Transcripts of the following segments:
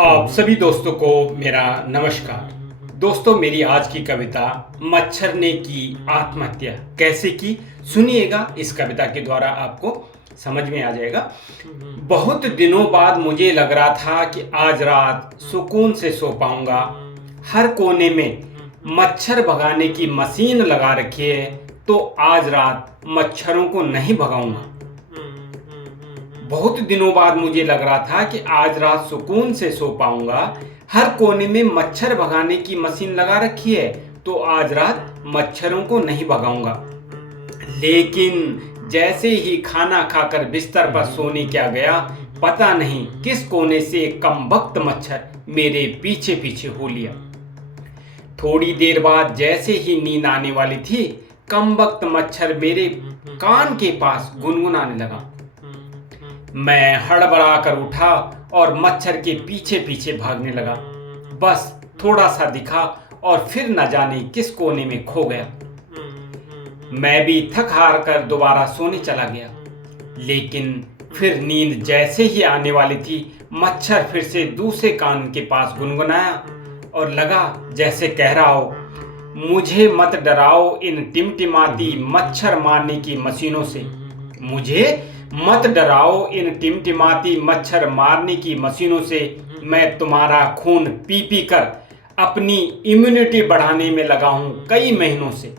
आप सभी दोस्तों को मेरा नमस्कार। दोस्तों, मेरी आज की कविता मच्छर ने की आत्महत्या कैसे की, सुनिएगा। इस कविता के द्वारा आपको समझ में आ जाएगा। बहुत दिनों बाद मुझे लग रहा था कि आज रात सुकून से सो पाऊंगा। हर कोने में मच्छर भगाने की मशीन लगा रखी है, तो आज रात मच्छरों को नहीं भगाऊंगा। बहुत दिनों बाद मुझे लग रहा था कि आज रात सुकून से सो पाऊंगा। हर कोने में मच्छर भगाने की मशीन लगा रखी है, तो आज रात मच्छरों को नहीं भगाऊंगा। लेकिन जैसे ही खाना खाकर बिस्तर पर सोने क्या गया, पता नहीं किस कोने से एक कमबख्त मच्छर मेरे पीछे पीछे हो लिया। थोड़ी देर बाद जैसे ही नींद आने वाली थी, कमबख्त मच्छर मेरे कान के पास गुनगुनाने लगा। मैं हड़बड़ा कर उठा और मच्छर के पीछे पीछे भागने लगा। बस थोड़ा सा दिखा और फिर न जाने किस कोने में खो गया। मैं भी थक हार कर दोबारा सोने चला गया। लेकिन फिर नींद जैसे ही आने वाली थी, मच्छर फिर से दूसरे कान के पास गुनगुनाया और लगा जैसे कह रहा हो, मुझे मत डराओ इन टिमटिमाती मच्छर मारने की मशीनों से। मुझे मत डराओ इन टिमटिमाती मच्छर मारने की मशीनों से। मैं तुम्हारा खून पी पी कर अपनी इम्यूनिटी बढ़ाने में लगा हूं कई महीनों से।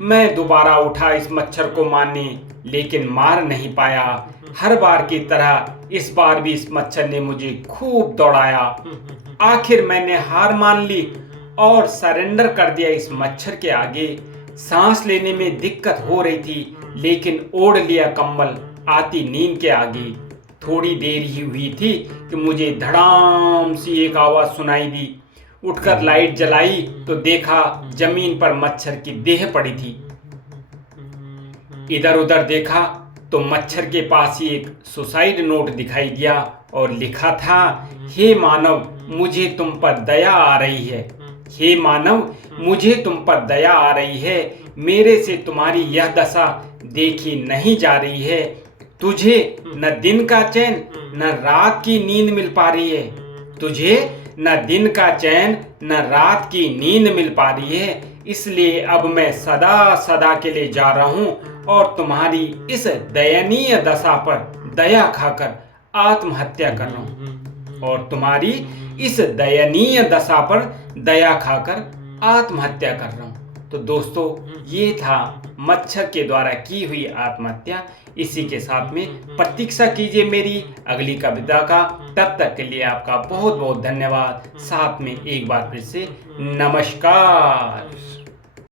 मैं दोबारा उठा इस मच्छर को मारने, लेकिन मार नहीं पाया। हर बार की तरह इस बार भी इस मच्छर ने मुझे खूब दौड़ाया। आखिर मैंने हार मान ली और सरेंडर कर दिया इस मच्छर के आगे। सांस लेने में दिक्कत हो रही थी, लेकिन ओढ़ लिया कंबल आती नींद के आगे। थोड़ी देर ही हुई थी कि मुझे धड़ाम सी एक आवाज सुनाई दी। उठकर लाइट जलाई तो देखा जमीन पर मच्छर की देह पड़ी थी। इधर उधर देखा तो मच्छर के पास ही एक सुसाइड नोट दिखाई दिया और लिखा था, हे मानव, मुझे तुम पर दया आ रही है। हे मानव, मुझे तुम पर दया आ रही है। मेरे से तुम्हारी यह दशा देखी नहीं जा रही है। तुझे न दिन का चैन न रात की नींद मिल पा रही है। तुझे न दिन का चैन न रात की नींद मिल पा रही है। इसलिए अब मैं सदा सदा के लिए जा रहा हूं और तुम्हारी इस दयनीय दशा पर दया खाकर आत्महत्या कर रहा हूं। और तुम्हारी इस दयनीय दशा पर दया खाकर आत्महत्या कर रहा हूं। तो दोस्तों, ये था मच्छर के द्वारा की हुई आत्महत्या। इसी के साथ में प्रतीक्षा कीजिए मेरी अगली कविता का। तब तक के लिए आपका बहुत बहुत धन्यवाद। साथ में एक बार फिर से नमस्कार।